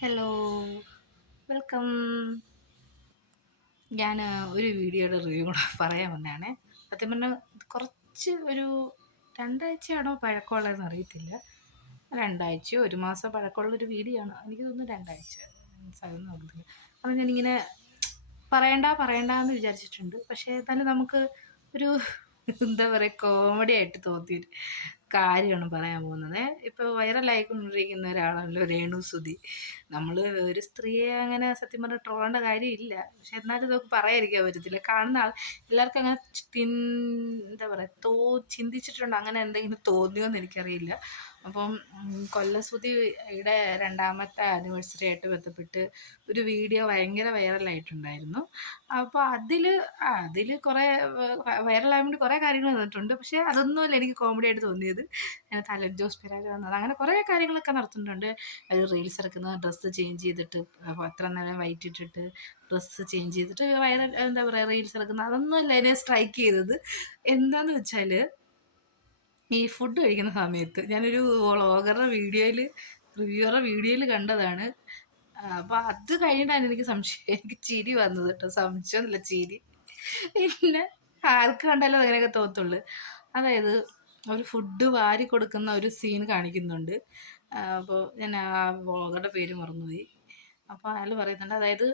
Hello, welcome. ഞാൻ ഒരു വീഡിയോയുടെ റിവ്യൂ കൂടെ പറയാൻ വന്നതാണേ. സത്യം പറഞ്ഞാൽ കുറച്ച് ഒരു 2 ആഴ്ചയാണോ പഴക്കമുള്ളതെന്ന് അറിയത്തില്ല. 2 ആഴ്ചയോ 1 മാസം പഴക്കമുള്ളൊരു വീഡിയോ ആണ്. എനിക്ക് തോന്നുന്നു 2 ആഴ്ച. സാധനം നോക്കത്തില്ല. അത് ഞാനിങ്ങനെ പറയണ്ടെന്ന് വിചാരിച്ചിട്ടുണ്ട്. പക്ഷേ എന്നാലും നമുക്ക് ഒരു എന്താ പറയുക, കോമഡി ആയിട്ട് തോന്നിയൊരു കാര്യമാണ് പറയാൻ പോകുന്നത്. ഇപ്പോൾ വൈറലായിക്കൊണ്ടിരിക്കുന്ന ഒരാളാണല്ലോ രേണുസുതി. നമ്മൾ ഒരു സ്ത്രീയെ അങ്ങനെ സത്യം പറഞ്ഞാൽ ട്രോളേണ്ട കാര്യമില്ല. പക്ഷെ എന്നാലും ഇതൊക്കെ പറയാതിരിക്കാൻ പറ്റത്തില്ല. കാണുന്ന ആൾ എല്ലാവർക്കും അങ്ങനെ എന്താ പറയുക, ചിന്തിച്ചിട്ടുണ്ടോ, അങ്ങനെ എന്തെങ്കിലും തോന്നിയോ എന്ന് എനിക്കറിയില്ല. അപ്പം കൊല്ലസുതിയുടെ 2ാമത്തെ ആനിവേഴ്സറി ആയിട്ട് ബന്ധപ്പെട്ട് ഒരു വീഡിയോ ഭയങ്കര വൈറലായിട്ടുണ്ടായിരുന്നു. അപ്പോൾ അതിൽ കുറേ വൈറലാകാൻ വേണ്ടി കുറേ കാര്യങ്ങൾ വന്നിട്ടുണ്ട്. പക്ഷേ അതൊന്നുമല്ല എനിക്ക് കോമഡി ആയിട്ട് തോന്നിയത്. തലൻ ജോസ് പെരേര വന്നത് അങ്ങനെ കുറേ കാര്യങ്ങളൊക്കെ നടത്തുന്നുണ്ട്. അത് റീൽസ് ഇറക്കുന്നത്, ഡ്രസ്സ് ചേഞ്ച് ചെയ്തിട്ട് അത്ര നേരം വൈറ്റ് ഇട്ടിട്ട് ഡ്രസ്സ് ചേഞ്ച് ചെയ്തിട്ട് എന്താ പറയുക, റീൽസ് ഇറക്കുന്നത്, അതൊന്നുമല്ല എന്നെ സ്ട്രൈക്ക് ചെയ്തത്. എന്താന്ന് വെച്ചാൽ, ഈ ഫുഡ് കഴിക്കുന്ന സമയത്ത് ഞാനൊരു റിവ്യൂവറുടെ വീഡിയോയിൽ കണ്ടതാണ്. അപ്പോൾ അത് കഴിഞ്ഞിട്ടാണ് എനിക്ക് ചിരി വന്നത് കേട്ടോ. സംശയമൊന്നുമില്ല, ചിരി. പിന്നെ ആർക്ക് കണ്ടാലും അങ്ങനെയൊക്കെ തോന്നത്തുള്ളു. അതായത് ഒരു ഫുഡ് വാരി കൊടുക്കുന്ന ഒരു സീൻ കാണിക്കുന്നുണ്ട്. അപ്പോൾ ഞാൻ ആ വ്ളോഗറുടെ പേര് മറന്നുപോയി. അപ്പോൾ അയാൾ പറയുന്നുണ്ട്, അതായത്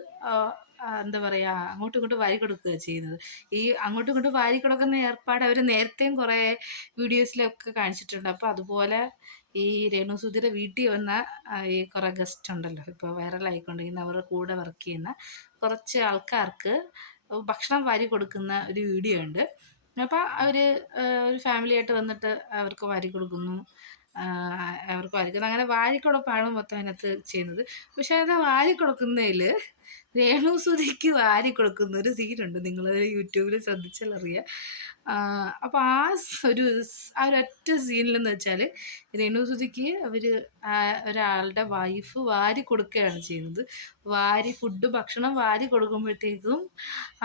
എന്താ പറയുക, അങ്ങോട്ടും ഇങ്ങോട്ടും വാരി കൊടുക്കുകയാണ് ചെയ്യുന്നത്. ഈ അങ്ങോട്ടും ഇങ്ങോട്ടും വാരി കൊടുക്കുന്ന ഏർപ്പാട് അവർ നേരത്തെയും കുറേ വീഡിയോസിലൊക്കെ കാണിച്ചിട്ടുണ്ട്. അപ്പോൾ അതുപോലെ ഈ രേണുസുധിയുടെ വീട്ടിൽ വന്ന ഈ കുറേ ഗസ്റ്റ് ഉണ്ടല്ലോ, ഇപ്പോൾ വൈറലായിക്കൊണ്ടിരിക്കുന്ന അവരുടെ കൂടെ വർക്ക് ചെയ്യുന്ന കുറച്ച് ആൾക്കാർക്ക് ഭക്ഷണം വാരി കൊടുക്കുന്ന ഒരു വീഡിയോ ഉണ്ട്. അപ്പോൾ അവർ ഒരു ഫാമിലിയായിട്ട് വന്നിട്ട് അവർക്ക് വാരി കൊടുക്കുന്നു. അവർക്ക് വാരിക്കുന്നു, അങ്ങനെ വാരിക്കൊടുപ്പാണ് മൊത്തം അതിനകത്ത് ചെയ്യുന്നത്. പക്ഷേ അത് വാരിക്കൊടുക്കുന്നതിൽ രേണുസുധിക്ക് വാരിക്കൊടുക്കുന്ന ഒരു സീനുണ്ട്. നിങ്ങളത് യൂട്യൂബിൽ ശ്രദ്ധിച്ചാൽ അറിയാം. അപ്പോൾ ആ ഒരൊറ്റ സീനിലെന്ന് വെച്ചാൽ രേണുസുധിക്ക് ഒരാളുടെ വൈഫ് വാരി കൊടുക്കുകയാണ് ചെയ്യുന്നത്. ഭക്ഷണം വാരി കൊടുക്കുമ്പോഴത്തേക്കും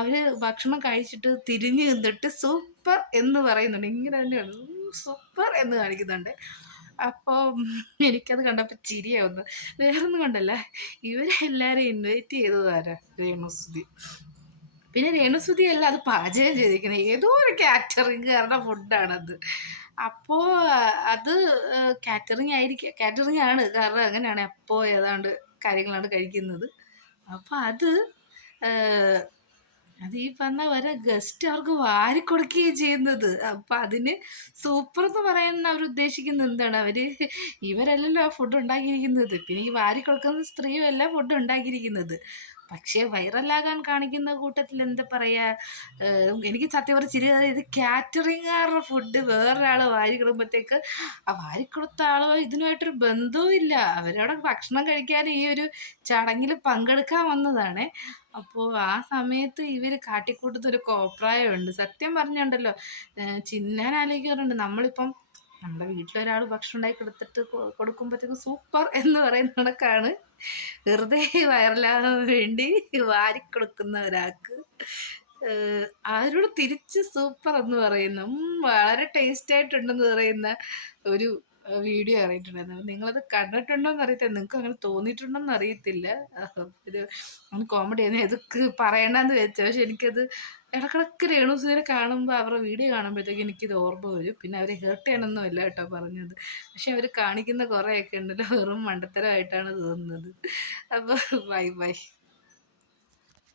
അവർ ഭക്ഷണം കഴിച്ചിട്ട് തിരിഞ്ഞ് നിന്നിട്ട് സൂപ്പർ എന്ന് പറയുന്നുണ്ട്. ഇങ്ങനെ തന്നെയാണ്, സൂപ്പർ എന്ന് കാണിക്കുന്നുണ്ട്. അപ്പോൾ എനിക്കത് കണ്ടപ്പോൾ ചിരിയാവുന്നു. വേറൊന്നും കൊണ്ടല്ല, ഇവരെ എല്ലാവരും ഇൻവൈറ്റ് ചെയ്തതാരാ? രേണുസുതി. പിന്നെ രേണുസുതി അല്ല അത് പാചകം ചെയ്തിരിക്കുന്നത്, ഏതോ ഒരു കാറ്ററിംഗുകാരുടെ ഫുഡാണത്. അപ്പോൾ അത് കാറ്ററിംഗ് ആണ്, കാരണം അങ്ങനെയാണ് അപ്പോൾ ഏതാണ്ട് കാര്യങ്ങളാണ് കഴിക്കുന്നത്. അപ്പോൾ അത് ഈ പറഞ്ഞ ഓരോ ഗസ്റ്റ് അവർക്ക് വാരിക്കൊടുക്കുകയും ചെയ്യുന്നത്. അപ്പം അതിന് സൂപ്പർ എന്ന് പറയാൻ അവർ ഉദ്ദേശിക്കുന്നത് എന്താണ്? ഇവരല്ലല്ലോ ആ ഫുഡ് ഉണ്ടാക്കിയിരിക്കുന്നത്. പിന്നെ ഈ വാരിക്കൊടുക്കുന്ന സ്ത്രീയുമല്ല ഫുഡ് ഉണ്ടാക്കിയിരിക്കുന്നത്. പക്ഷേ വൈറലാകാൻ കാണിക്കുന്ന കൂട്ടത്തിൽ എന്താ പറയുക, എനിക്ക് സത്യം പറഞ്ഞ ചിരി, ഇത് കാറ്ററിംഗുകാരുടെ ഫുഡ് വേറൊരാൾ വാരിക്കിടുമ്പോഴത്തേക്ക് ആ വാരിക്കൊടുത്ത ആളോ ഇതിനുമായിട്ടൊരു ബന്ധവും ഇല്ല. അവരവിടെ ഭക്ഷണം കഴിക്കാൻ ഈ ഒരു ചടങ്ങിൽ പങ്കെടുക്കാൻ വന്നതാണ്. അപ്പോൾ ആ സമയത്ത് ഇവർ കാട്ടിക്കൂട്ടുന്നൊരു കോപ്രായമുണ്ട്. സത്യം പറഞ്ഞുണ്ടല്ലോ, ഞാൻ ആലോചിക്കാറുണ്ട്, നമ്മളിപ്പം നമ്മുടെ വീട്ടിലൊരാൾ ഭക്ഷണം ഉണ്ടാക്കി കൊടുത്തിട്ട് കൊടുക്കുമ്പോഴത്തേക്കും സൂപ്പർ എന്ന് പറയുന്ന കണക്കാണ് വെറുതെ വൈറലാകാൻ വേണ്ടി വാരിക്കൊടുക്കുന്ന ഒരാൾക്ക് അവരോട് തിരിച്ച് സൂപ്പർ എന്ന് പറയുന്നു, വളരെ ടേസ്റ്റ് ആയിട്ടുണ്ടെന്ന് പറയുന്ന ഒരു വീഡിയോ അറിയിട്ടുണ്ടായിരുന്നു. നിങ്ങളത് കണ്ടിട്ടുണ്ടോയെന്ന് അറിയത്തില്ല, നിങ്ങൾക്ക് അങ്ങനെ തോന്നിയിട്ടുണ്ടോയെന്ന് അറിയത്തില്ല. ഒരു കോമഡി ആയിരുന്നു, ഇതൊക്കെ പറയണ്ടെന്ന് വെച്ചാൽ. പക്ഷെ എനിക്കത് ഇടക്കിടക്ക് രേണുസുധിനെ കാണുമ്പോൾ അവരുടെ വീഡിയോ കാണുമ്പോഴത്തേക്ക് എനിക്കിത് ഓർമ്മ വരും. പിന്നെ അവരെ ഹേർട്ട് ചെയ്യാനൊന്നും അല്ല കേട്ടോ പറഞ്ഞത്, പക്ഷെ അവർ കാണിക്കുന്ന കുറേയൊക്കെ ഉണ്ടല്ലോ, വെറും മണ്ടത്തരമായിട്ടാണ് തോന്നുന്നത്. അപ്പോൾ ബൈ ബൈ.